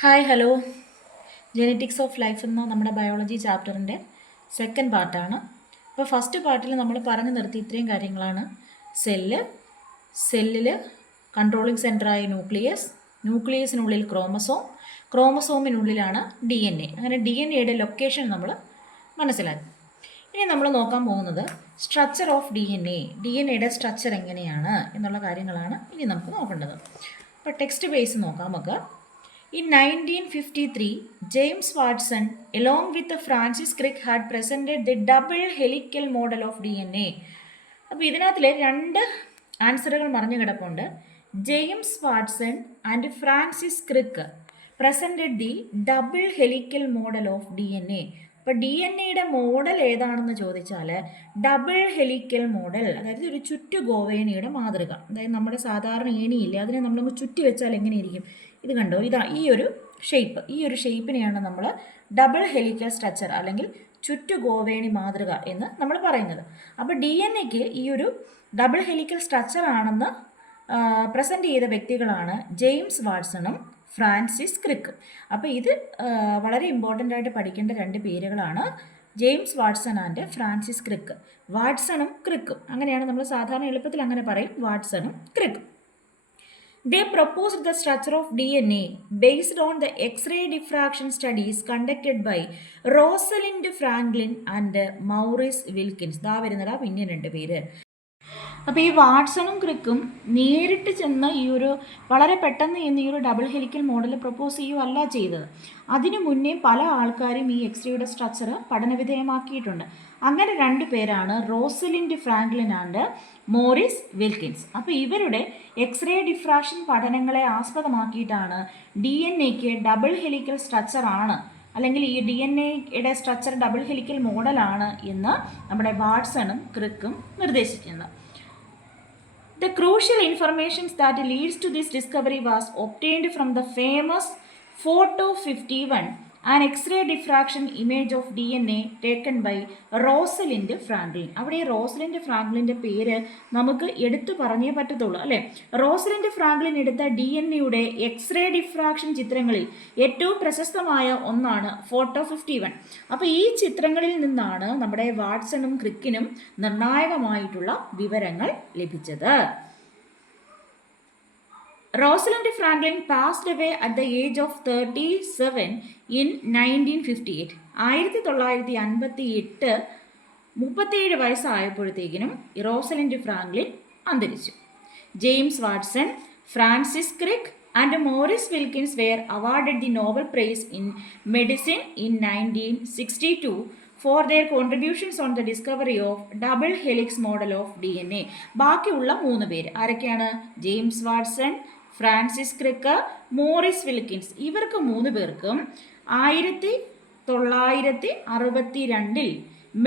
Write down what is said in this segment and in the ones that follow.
Hi hello. Genetics of life എന്ന നമ്മുടെ biology ചാപ്റ്ററിൻ്റെ സെക്കൻഡ് പാർട്ടാണ്. അപ്പോൾ ഫസ്റ്റ് പാർട്ടിൽ നമ്മൾ പറഞ്ഞു നിർത്തി ഇത്രയും കാര്യങ്ങളാണ്. സെല്ലിൽ കൺട്രോളിംഗ് സെൻറ്ററായ ന്യൂക്ലിയസിനുള്ളിൽ ക്രോമസോമിനുള്ളിലാണ് DNA. അങ്ങനെ DNAയുടെ ലൊക്കേഷൻ നമ്മൾ മനസ്സിലാക്കി. ഇനി നമ്മൾ നോക്കാൻ പോകുന്നത് സ്ട്രക്ചർ ഓഫ് DNAയുടെ സ്ട്രക്ചർ എങ്ങനെയാണ് എന്നുള്ള കാര്യങ്ങളാണ് ഇനി നമുക്ക് നോക്കേണ്ടത്. അപ്പോൾ ടെക്സ്റ്റ് ബേസ് നോക്കാം നമുക്ക്. In 1953, James Watson, along with Francis Crick, had presented the double helical model of DNA. അപ്പോൾ ഇതിനകത്തിൽ രണ്ട് ആൻസറുകൾ മറിഞ്ഞു കിടപ്പുണ്ട്. James Watson and Francis Crick presented the double helical model of DNA. അപ്പോൾ DNAയുടെ മോഡൽ ഏതാണെന്ന് ചോദിച്ചാൽ ഡബിൾ ഹെലിക്കൽ മോഡൽ, അതായത് ഒരു ചുറ്റുഗോവേണിയുടെ മാതൃക. അതായത് നമ്മുടെ സാധാരണ ഏണിയില്ലേ, അതിനെ നമ്മളൊന്ന് ചുറ്റി വെച്ചാൽ എങ്ങനെയിരിക്കും? ഇത് കണ്ടോ, ഈ ഒരു ഷേപ്പിനെയാണ് നമ്മൾ ഡബിൾ ഹെലിക്കൽ സ്ട്രക്ചർ അല്ലെങ്കിൽ ചുറ്റുഗോവേണി മാതൃക എന്ന് നമ്മൾ പറയുന്നത്. അപ്പോൾ DNAക്ക് ഈ ഒരു ഡബിൾ ഹെലിക്കൽ സ്ട്രക്ചർ ആണെന്ന് പ്രസൻറ്റ് ചെയ്ത വ്യക്തികളാണ് ജെയിംസ് വാട്സണും ഫ്രാൻസിസ് ക്രിക്കും. അപ്പോൾ ഇത് വളരെ ഇമ്പോർട്ടൻ്റ് ആയിട്ട് പഠിക്കേണ്ട രണ്ട് പേരുകളാണ് James Watson and Francis Crick. വാട്സണും ക്രിക്കും, അങ്ങനെയാണ് നമ്മൾ സാധാരണ എളുപ്പത്തിൽ അങ്ങനെ പറയും, വാട്സണും ക്രിക്കും. They proposed the structure of DNA based on the X-ray diffraction studies conducted by Rosalind Franklin and Maurice Wilkins. ദാ വരുന്നതാ പിന്നെ രണ്ട് പേര്. അപ്പോൾ ഈ വാട്സണും ക്രിക്കും നേരിട്ട് ചെന്ന് വളരെ പെട്ടെന്ന് ഈ ഒരു ഡബിൾ ഹെലിക്കൽ മോഡൽ പ്രപ്പോസ് ചെയ്യുകയല്ല ചെയ്തത്. അതിനു മുന്നേ പല ആൾക്കാരും ഈ എക്സ്റേയുടെ സ്ട്രക്ചർ പഠനവിധേയമാക്കിയിട്ടുണ്ട്. അങ്ങനെ രണ്ട് പേരാണ് Rosalind Franklin and Maurice Wilkins. അപ്പോൾ ഇവരുടെ എക്സ്റേ ഡിഫ്രാക്ഷൻ പഠനങ്ങളെ ആസ്പദമാക്കിയിട്ടാണ് DNAക്ക് ഡബിൾ ഹെലിക്കൽ സ്ട്രക്ചർ ആണ്, അല്ലെങ്കിൽ ഈ DNAയുടെ സ്ട്രക്ചർ ഡബിൾ ഹെലിക്കൽ മോഡലാണ് എന്ന് നമ്മുടെ വാട്സണും ക്രിക്കും നിർദ്ദേശിക്കുന്നത്. The crucial information that leads to this discovery was obtained from the famous Photo 51, an X-ray diffraction image of DNA taken by Rosalind Franklin. അവിടെ റോസലിൻഡ് ഫ്രാങ്ക്ലിൻ്റെ പേര് നമുക്ക് എടുത്തു പറഞ്ഞേ പറ്റത്തുള്ളൂ അല്ലേ. റോസലിൻഡ് ഫ്രാങ്ക്ലിൻ എടുത്ത DNAയുടെ എക്സ്റേ ഡിഫ്രാക്ഷൻ ചിത്രങ്ങളിൽ ഏറ്റവും പ്രശസ്തമായ ഒന്നാണ് ഫോട്ടോ 51. അപ്പോൾ ഈ ചിത്രങ്ങളിൽ നിന്നാണ് നമ്മുടെ വാട്സണും ക്രിക്കിനും നിർണായകമായിട്ടുള്ള വിവരങ്ങൾ ലഭിച്ചത്. Rosalind Franklin passed away at the age of 37 in 1958. 1958 37 വയസ്സായപ്പോഴത്തേക്കിനും റോസലിൻഡ് ഫ്രാങ്ക്ലിൻ അന്തരിച്ചു. James Watson, Francis Crick and Maurice Wilkins were awarded the Nobel Prize in medicine in 1962 for their contributions on the discovery of double helix model of DNA. ബാക്കിയുള്ള മൂന്ന് പേര് ആരൊക്കെയാണ്? James Watson, Francis Crick, Maurice Wilkins. ഇവർക്ക് മൂന്ന് പേർക്കും 1962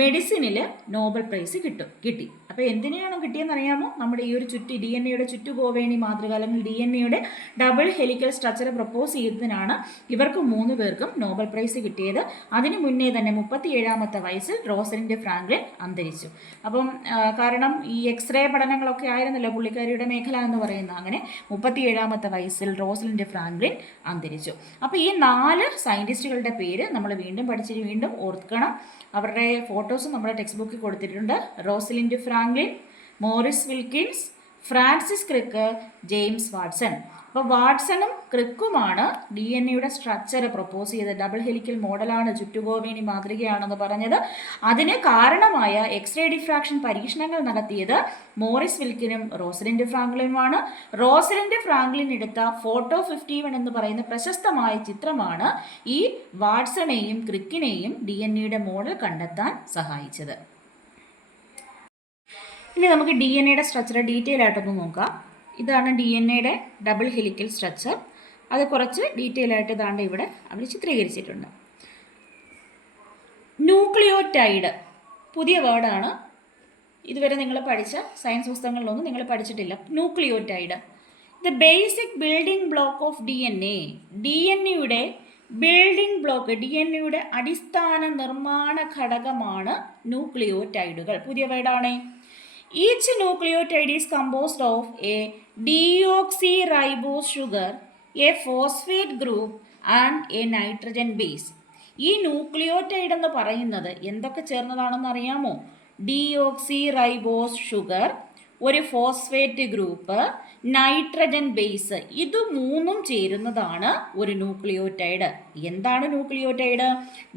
മെഡിസിനിൽ Nobel prize കിട്ടി. അപ്പോൾ എന്തിനാണ് കിട്ടിയെന്ന് അറിയാമോ? നമ്മുടെ ഈ ഒരു DNAയുടെ ചുറ്റുഗോവേണി മാതൃക അല്ലെങ്കിൽ DNAയുടെ ഡബിൾ ഹെലിക്കൽ സ്ട്രക്ചർ പ്രപ്പോസ് ചെയ്തതിനാണ് ഇവർക്ക് മൂന്ന് പേർക്കും നോബൽ പ്രൈസ് കിട്ടിയത്. അതിനു മുന്നേ തന്നെ 37ാമത്തെ വയസ്സിൽ റോസലിൻഡ് ഫ്രാങ്ക്ലിൻ അന്തരിച്ചു. അപ്പം കാരണം ഈ എക്സ്റേ പഠനങ്ങളൊക്കെ ആയിരുന്നല്ലോ പുള്ളിക്കാരിയുടെ മേഖല എന്ന് പറയുന്നത്. അങ്ങനെ 37ാമത്തെ വയസ്സിൽ റോസലിൻഡ് ഫ്രാങ്ക്ലിൻ അന്തരിച്ചു. അപ്പോൾ ഈ 4 സയൻറ്റിസ്റ്റുകളുടെ പേര് നമ്മൾ വീണ്ടും ഓർക്കണം. അവരുടെ ഫോട്ടോസ് നമ്മുടെ ടെക്സ്റ്റ് ബുക്കിൽ കൊടുത്തിട്ടുണ്ട്. Rosalind Franklin, Maurice Wilkins, Francis Crick, James Watson. അപ്പോൾ വാട്സണും ക്രിക്കുമാണ് DNAയുടെ സ്ട്രക്ചർ പ്രപ്പോസ് ചെയ്തത്. ഡബിൾ ഹെലിക്കൽ മോഡലാണ്, ചുറ്റുഗോവേണി മാതൃകയാണെന്ന് പറഞ്ഞത്. അതിന് കാരണമായ എക്സ്റേ ഡിഫ്രാക്ഷൻ പരീക്ഷണങ്ങൾ നടത്തിയത് മോറിസ് വിൽക്കിനും റോസലിൻഡ് ഫ്രാങ്ക്ലിനുമാണ്. റോസലിൻഡ് ഫ്രാങ്ക്ലിൻ എടുത്ത ഫോട്ടോ 51 എന്ന് പറയുന്ന പ്രശസ്തമായ ചിത്രമാണ് ഈ വാട്സണെയും ക്രിക്കിനെയും DNAയുടെ മോഡൽ കണ്ടെത്താൻ സഹായിച്ചത്. ഇനി നമുക്ക് DNAയുടെ സ്ട്രക്ചർ ഡീറ്റെയിൽ ആയിട്ടൊന്ന് നോക്കാം. ഇതാണ് DNAയുടെ ഡബിൾ ഹെലിക്കൽ സ്ട്രക്ചർ. അത് കുറച്ച് ഡീറ്റെയിൽ ആയിട്ട് ഇതാണ്ട് ഇവിടെ അവർ ചിത്രീകരിച്ചിട്ടുണ്ട്. ന്യൂക്ലിയോടൈഡ് പുതിയ വേർഡാണ്. ഇതുവരെ നിങ്ങൾ പഠിച്ച സയൻസ് പുസ്തകങ്ങളിലൊന്നും നിങ്ങൾ പഠിച്ചിട്ടില്ല. Nucleotide, the basic building block of DNAയുടെ ബിൽഡിംഗ് ബ്ലോക്ക്, DNAയുടെ അടിസ്ഥാന നിർമ്മാണ ഘടകമാണ് ന്യൂക്ലിയോടൈഡുകൾ. പുതിയ വേർഡാണ്. Each nucleotide is composed of a deoxyribose sugar A phosphate group and A nitrogen base. ഈ ന്യൂക്ലിയോടൈഡ് എന്ന് പറയുന്നത് എന്തൊക്കെ ചേർന്നതാണെന്ന് അറിയാമോ? ഡിയോക്സി റൈബോസ് ഷുഗർ, ഒരു ഫോസ്ഫേറ്റ് ഗ്രൂപ്പ്, നൈട്രജൻ ബേസ്, ഇത് മൂന്നും ചേരുന്നതാണ് ഒരു ന്യൂക്ലിയോടൈഡ്. എന്താണ് ന്യൂക്ലിയോടൈഡ്?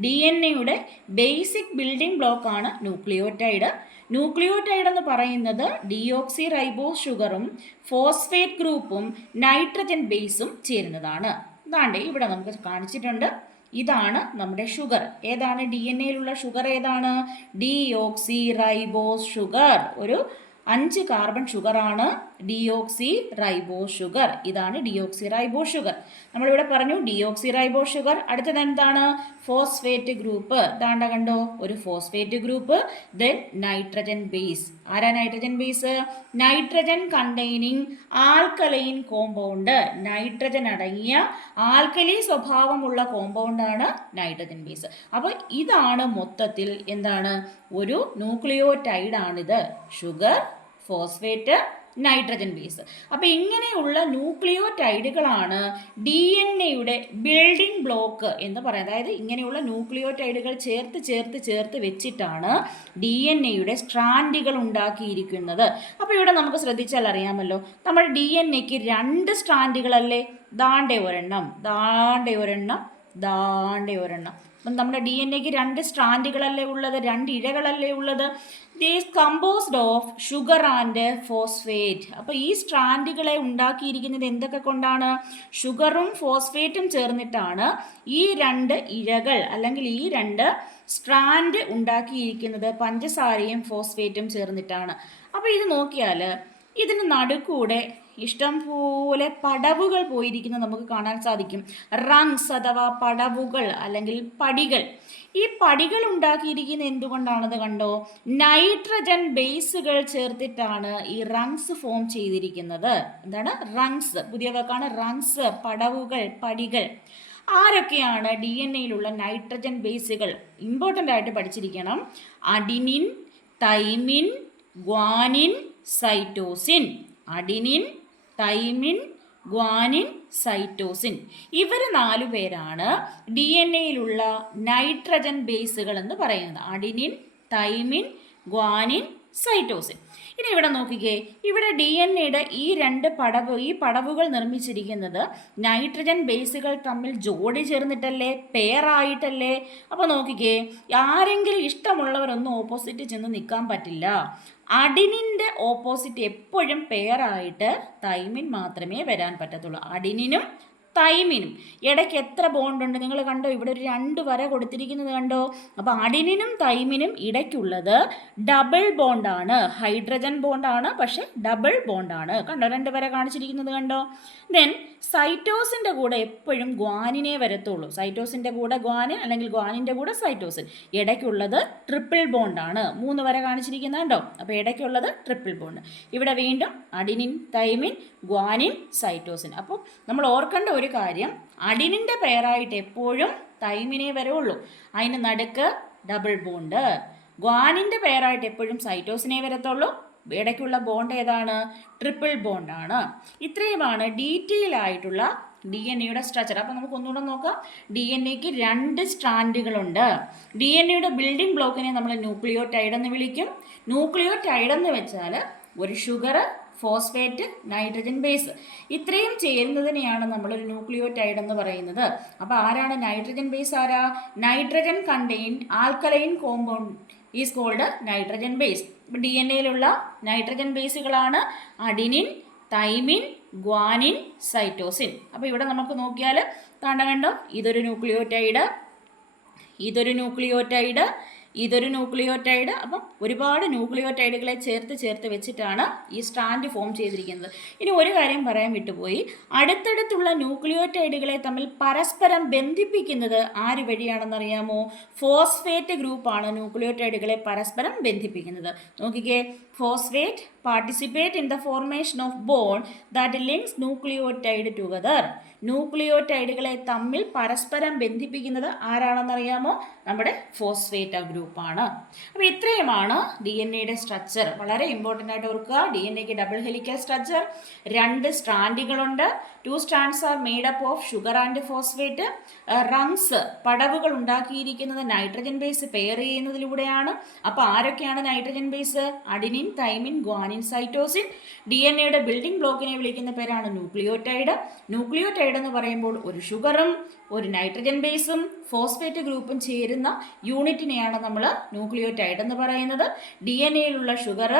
ഡി എൻ എയുടെ ബേസിക് ബിൽഡിംഗ് ബ്ലോക്കാണ് ന്യൂക്ലിയോടൈഡ്. ന്യൂക്ലിയോടൈഡ് എന്ന് പറയുന്നത് ഡിയോക്സി റൈബോസ് ഷുഗറും ഫോസ്ഫേറ്റ് ഗ്രൂപ്പും നൈട്രജൻ ബേസും ചേരുന്നതാണ്. ഇതാണ്ട് ഇവിടെ നമുക്ക് കാണിച്ചിട്ടുണ്ട്. ഇതാണ് നമ്മുടെ ഷുഗർ. ഏതാണ് ഡി എൻ എയിലുള്ള ഷുഗർ? ഏതാണ്? Deoxy ribose sugar. ഒരു 5 കാർബൺ ഷുഗറാണ് ഡിയോക്സി റൈബോസ് ഷുഗർ. ഇതാണ് ഡിയോക്സി റൈബോസ് ഷുഗർ. നമ്മളിവിടെ പറഞ്ഞു ഡിയോക്സി റൈബോസ് ഷുഗർ. അടുത്തത് എന്താണ്? Phosphate group. ദാണ്ട കണ്ടോ, ഒരു phosphate group. Then nitrogen base. ആരാ nitrogen base? Nitrogen containing alkaline compound. Nitrogen അടങ്ങിയ ആൽക്കലി സ്വഭാവമുള്ള കോമ്പൗണ്ടാണ് നൈട്രജൻ ബേസ്. അപ്പോൾ ഇതാണ് മൊത്തത്തിൽ എന്താണ്? ഒരു ന്യൂക്ലിയോടൈഡാണിത്. Sugar, phosphate, nitrogen base. അപ്പോൾ ഇങ്ങനെയുള്ള ന്യൂക്ലിയോടൈഡുകളാണ് ഡി എൻ എയുടെ ബിൽഡിംഗ് ബ്ലോക്ക് എന്ന് പറയുന്നത്. അതായത് ഇങ്ങനെയുള്ള ന്യൂക്ലിയോടൈഡുകൾ ചേർത്ത് വെച്ചിട്ടാണ് ഡി എൻ എയുടെ സ്ട്രാൻഡുകൾ ഉണ്ടാക്കിയിരിക്കുന്നത്. അപ്പോൾ ഇവിടെ നമുക്ക് ശ്രദ്ധിച്ചാൽ അറിയാമല്ലോ, നമ്മുടെ ഡി എൻ എക്ക് 2 സ്ട്രാൻഡുകളല്ലേ? ദാണ്ടെ ഒരെണ്ണം, ദാണ്ടെ ഒരെണ്ണം, ദാണ്ടെ ഒരെണ്ണം. അപ്പം നമ്മുടെ ഡി എൻ എക്ക് 2 സ്ട്രാൻഡുകളല്ലേ ഉള്ളത്, 2 ഇഴകളല്ലേ ഉള്ളത്. These composed of sugar and phosphate. അപ്പോൾ ഈ സ്ട്രാൻഡുകളെ ഉണ്ടാക്കിയിരിക്കുന്നത് എന്തൊക്കെ കൊണ്ടാണ്? ഷുഗറും ഫോസ്ഫേറ്റും ചേർന്നിട്ടാണ് ഈ 2 ഇഴകൾ അല്ലെങ്കിൽ ഈ 2 സ്ട്രാൻഡ് ഉണ്ടാക്കിയിരിക്കുന്നത്. പഞ്ചസാരയും ഫോസ്ഫേറ്റും ചേർന്നിട്ടാണ്. അപ്പോൾ ഇത് നോക്കിയാൽ ഇതിന് നടുക്കൂടെ ഇഷ്ടം പോലെ പടവുകൾ പോയിരിക്കുന്നത് നമുക്ക് കാണാൻ സാധിക്കും. റങ്സ് അഥവാ പടവുകൾ അല്ലെങ്കിൽ പടികൾ. ഈ പടികൾ ഉണ്ടാക്കിയിരിക്കുന്നത് എന്തുകൊണ്ടാണെന്ന് കണ്ടോ? നൈട്രജൻ ബേസുകൾ ചേർത്തിട്ടാണ് ഈ റങ്സ് ഫോം ചെയ്തിരിക്കുന്നത്. എന്താണ്? റങ്സ്. പുതിയ വാക്കാണ് റങ്സ്. പടവുകൾ, പടികൾ. ആരൊക്കെയാണ് ഡി എൻ എയിലുള്ള നൈട്രജൻ ബേസുകൾ? ഇമ്പോർട്ടൻ്റ് ആയിട്ട് പഠിച്ചിരിക്കണം. Adenine, thymine, guanine, cytosine. Adenine, thymine, guanine, cytosine. ഇവർ 4 പേരാണ് ഡി എൻ എയിലുള്ള നൈട്രജൻ ബേസുകൾ എന്ന് പറയുന്നത്. Adenine, thymine, guanine, cytosine. ഇനി ഇവിടെ നോക്കിക്കേ, ഇവിടെ ഡി എൻ എയുടെ ഈ 2 പടവുകൾ നിർമ്മിച്ചിരിക്കുന്നത് നൈട്രജൻ ബേസുകൾ തമ്മിൽ ജോഡി ചേർന്നിട്ടല്ലേ, പെയറായിട്ടല്ലേ. അപ്പോൾ നോക്കിക്കേ, ആരെങ്കിലും ഇഷ്ടമുള്ളവരൊന്നും ഓപ്പോസിറ്റ് ചെന്ന് നിൽക്കാൻ പറ്റില്ല. അഡിനിൻ്റെ ഓപ്പോസിറ്റ് എപ്പോഴും പെയറായിട്ട് തൈമിൻ മാത്രമേ വരാൻ പറ്റത്തുള്ളൂ. അഡിനിനും തൈമിനും ഇടയ്ക്ക് എത്ര ബോണ്ടുണ്ട് നിങ്ങൾ കണ്ടോ? ഇവിടെ ഒരു 2 വര കൊടുത്തിരിക്കുന്നത് കണ്ടോ? അപ്പോൾ അഡിനിനും തൈമിനും ഇടയ്ക്കുള്ളത് ഡബിൾ ബോണ്ടാണ്. ഹൈഡ്രജൻ ബോണ്ടാണ്, പക്ഷേ ഡബിൾ ബോണ്ടാണ്. കണ്ടോ? 2 വര കാണിച്ചിരിക്കുന്നത് കണ്ടോ? ദെൻ സൈറ്റോസിൻ്റെ കൂടെ എപ്പോഴും ഗ്വാനിനെ വരത്തുള്ളൂ. സൈറ്റോസിൻ്റെ കൂടെ ഗ്വാനിൻ അല്ലെങ്കിൽ ഗ്വാനിൻ്റെ കൂടെ സൈറ്റോസിൻ. ഇടയ്ക്കുള്ളത് ട്രിപ്പിൾ ബോണ്ടാണ്. 3 വര കാണിച്ചിരിക്കുന്നത് കണ്ടോ? അപ്പോൾ ഇടയ്ക്കുള്ളത് ട്രിപ്പിൾ ബോണ്ട്. ഇവിടെ വീണ്ടും അഡിനിൻ, തൈമിൻ, ഗ്വാനിൻ, സൈറ്റോസിൻ. അപ്പോൾ നമ്മൾ ഓർക്കേണ്ട ഒരു കാര്യം, അഡിനിൻ്റെ പെയറായിട്ട് എപ്പോഴും തൈമിനെ വരവുള്ളൂ. അതിന് നടുക്ക് ഡബിൾ ബോണ്ട്. ഗ്വാനിൻ്റെ പെയറായിട്ട് എപ്പോഴും സൈറ്റോസിനെ വരത്തുള്ളൂ. ഇടയ്ക്കുള്ള ബോണ്ട് ഏതാണ്? ട്രിപ്പിൾ ബോണ്ടാണ്. ഇത്രയുമാണ് ഡീറ്റെയിൽ ആയിട്ടുള്ള ഡി എൻ എയുടെ സ്ട്രക്ചർ. അപ്പോൾ നമുക്ക് ഒന്നുകൂടെ നോക്കാം. ഡി എൻ എക്ക് 2 സ്ട്രാൻഡുകളുണ്ട്. ഡി എൻ എയുടെ ബിൽഡിംഗ് ബ്ലോക്കിനെ നമ്മൾ ന്യൂക്ലിയോടൈഡ് എന്ന് വിളിക്കും. ന്യൂക്ലിയോടൈഡ് എന്ന് വെച്ചാൽ ഒരു ഷുഗർ, ഫോസ്ഫേറ്റ്, നൈട്രജൻ ബേസ്, ഇത്രയും ചേരുന്നതിനെയാണ് നമ്മളൊരു ന്യൂക്ലിയോടൈഡ് എന്ന് പറയുന്നത്. അപ്പോൾ ആരാണ് നൈട്രജൻ ബേസ്? ആരാ? Nitrogen contain alkaline compound is called nitrogen base. ഇപ്പോൾ ഡി എൻ എയിലുള്ള നൈട്രജൻ ബേസുകളാണ് അഡിനിൻ, തൈമിൻ, ഗ്വാനിൻ, സൈറ്റോസിൻ. അപ്പോൾ ഇവിടെ നമുക്ക് നോക്കിയാൽ കണ്ടോ, ഇതൊരു ന്യൂക്ലിയോടൈഡ്, ഇതൊരു ന്യൂക്ലിയോടൈഡ്, ഇതൊരു ന്യൂക്ലിയോടൈഡ്. അപ്പം ഒരുപാട് ന്യൂക്ലിയോടൈഡുകളെ ചേർത്ത് വെച്ചിട്ടാണ് ഈ സ്ട്രാൻഡ് ഫോം ചെയ്തിരിക്കുന്നത്. ഇനി ഒരു കാര്യം പറയാൻ വിട്ടുപോയി. അടുത്തടുത്തുള്ള ന്യൂക്ലിയോടൈഡുകളെ തമ്മിൽ പരസ്പരം ബന്ധിപ്പിക്കുന്നത് ആര് വഴിയാണെന്നറിയാമോ? ഫോസ്ഫേറ്റ് ഗ്രൂപ്പാണ് ന്യൂക്ലിയോടൈഡുകളെ പരസ്പരം ബന്ധിപ്പിക്കുന്നത്. നോക്കിക്കേ, phosphate participate in the formation of bond that links nucleotide together. ന്യൂക്ലിയോടൈഡുകളെ തമ്മിൽ പരസ്പരം ബന്ധിപ്പിക്കുന്നത് ആരാണെന്നറിയാമോ? നമ്മുടെ ഫോസ്ഫേറ്റ് ഗ്രൂപ്പാണ്. അപ്പോൾ ഇത്രയുമാണ് ഡി എൻ എയുടെ സ്ട്രക്ചർ. വളരെ ഇമ്പോർട്ടൻ്റ് ആയിട്ട് ഓർക്കുക, ഡി എൻ എക്ക് ഡബിൾ ഹെലിക്കൽ സ്ട്രക്ചർ, 2 സ്ട്രാൻഡുകളുണ്ട്. 2 strands are made up of sugar and phosphate. Rungs, പടവുകൾ ഉണ്ടാക്കിയിരിക്കുന്നത് നൈട്രജൻ ബേസ് പെയർ ചെയ്യുന്നതിലൂടെയാണ്. അപ്പോൾ ആരൊക്കെയാണ് nitrogen base? Adenine, thymine, guanine, cytosine. D N എയുടെ ബിൽഡിംഗ് ബ്ലോക്കിനെ വിളിക്കുന്ന പേരാണ് ന്യൂക്ലിയോടൈഡ്. ന്യൂക്ലിയോടൈഡ് എന്ന് പറയുമ്പോൾ ഒരു ഷുഗറും ഒരു നൈട്രജൻ ബേസും ഫോസ്ഫേറ്റ് ഗ്രൂപ്പും ചേരുന്ന യൂണിറ്റിനെയാണ് നമ്മൾ ന്യൂക്ലിയോടൈഡ് എന്ന് പറയുന്നത്. ഡി എൻ എയിലുള്ള ഷുഗർ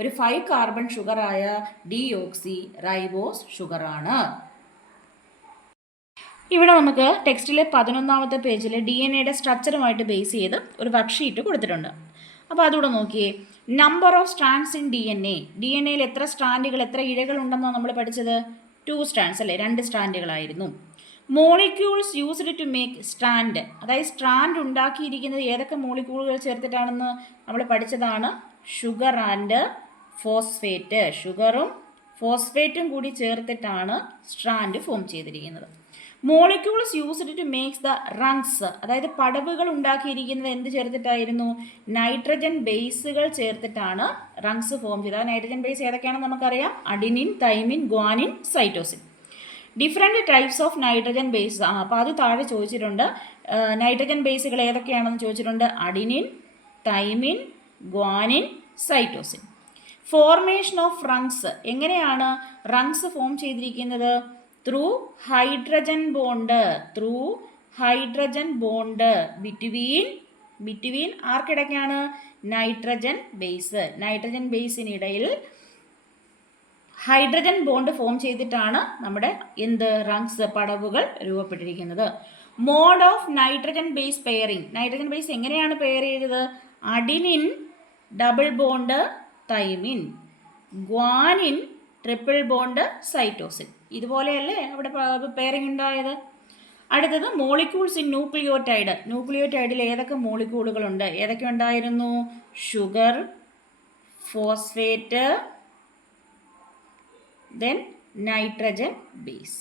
ഒരു 5 കാർബൺ ഷുഗറായ ഡിയോക്സി റൈബോസ് ഷുഗറാണ്. ഇവിടെ നമുക്ക് ടെക്സ്റ്റിലെ 11ാമത്തെ പേജിൽ ഡി എൻ എയുടെ സ്ട്രക്ചറുമായിട്ട് ബേസ് ചെയ്ത് ഒരു വർക്ക്ഷീറ്റ് കൊടുത്തിട്ടുണ്ട്. അപ്പോൾ അതുകൂടെ നോക്കിയേ. Number of strands in D N A. D N എയിൽ എത്ര സ്ട്രാൻഡുകൾ, എത്ര ഇഴകൾ ഉണ്ടെന്നാണ് നമ്മൾ പഠിച്ചത്? 2 സ്ട്രാൻഡ്സ് അല്ലേ, 2 സ്ട്രാൻഡുകളായിരുന്നു. Molecules used to make strand, അതായത് സ്ട്രാൻഡ് ഉണ്ടാക്കിയിരിക്കുന്നത് ഏതൊക്കെ മോളിക്യൂളുകൾ ചേർത്തിട്ടാണെന്ന് നമ്മൾ പഠിച്ചതാണ്. Sugar and phosphate. ഷുഗറും ഫോസ്ഫേറ്റും കൂടി ചേർത്തിട്ടാണ് സ്ട്രാൻഡ് ഫോം ചെയ്തിരിക്കുന്നത്. Molecules used to makes the rungs, അതായത് പടവുകൾ ഉണ്ടാക്കിയിരിക്കുന്നത് എന്ത് ചേർത്തിട്ടായിരുന്നു? നൈട്രജൻ ബേസുകൾ ചേർത്തിട്ടാണ് റങ്സ് ഫോം ചെയ്തത്. നൈട്രജൻ ബേസ് ഏതൊക്കെയാണെന്ന് നമുക്കറിയാം. Adenine, thymine, guanine, cytosine. Different types of nitrogen base. അപ്പോൾ അത് താഴെ ചോദിച്ചിട്ടുണ്ട്. നൈട്രജൻ ബേസുകൾ ഏതൊക്കെയാണെന്ന് ചോദിച്ചിട്ടുണ്ട്. Adenine, thymine, guanine, cytosine. Formation of rungs. എങ്ങനെയാണ് റങ്സ് ഫോം ചെയ്തിരിക്കുന്നത്? Through hydrogen bond. Through hydrogen bond between ആർക്കിടയ്ക്കാണ്? Nitrogen base. നൈട്രജൻ ബേസിനിടയിൽ ഹൈഡ്രജൻ ബോണ്ട് ഫോം ചെയ്തിട്ടാണ് നമ്മുടെ റങ്സ്, പടവുകൾ രൂപപ്പെട്ടിരിക്കുന്നത്. Mode of nitrogen base pairing. Nitrogen base എങ്ങനെയാണ് പെയർ ചെയ്തത്? Adenine double bond thymine, guanine triple bond cytosine. ഇതുപോലെയല്ലേ അവിടെ പെയറിംഗ് ഉണ്ടായത്. അടുത്തത് മോളിക്യൂൾസ് ഇൻ ന്യൂക്ലിയോടൈഡ്. ന്യൂക്ലിയോടൈഡിൽ ഏതൊക്കെ മോളിക്യൂളുകളുണ്ട്? ഏതൊക്കെ ഉണ്ടായിരുന്നു? Sugar, phosphate, then nitrogen base.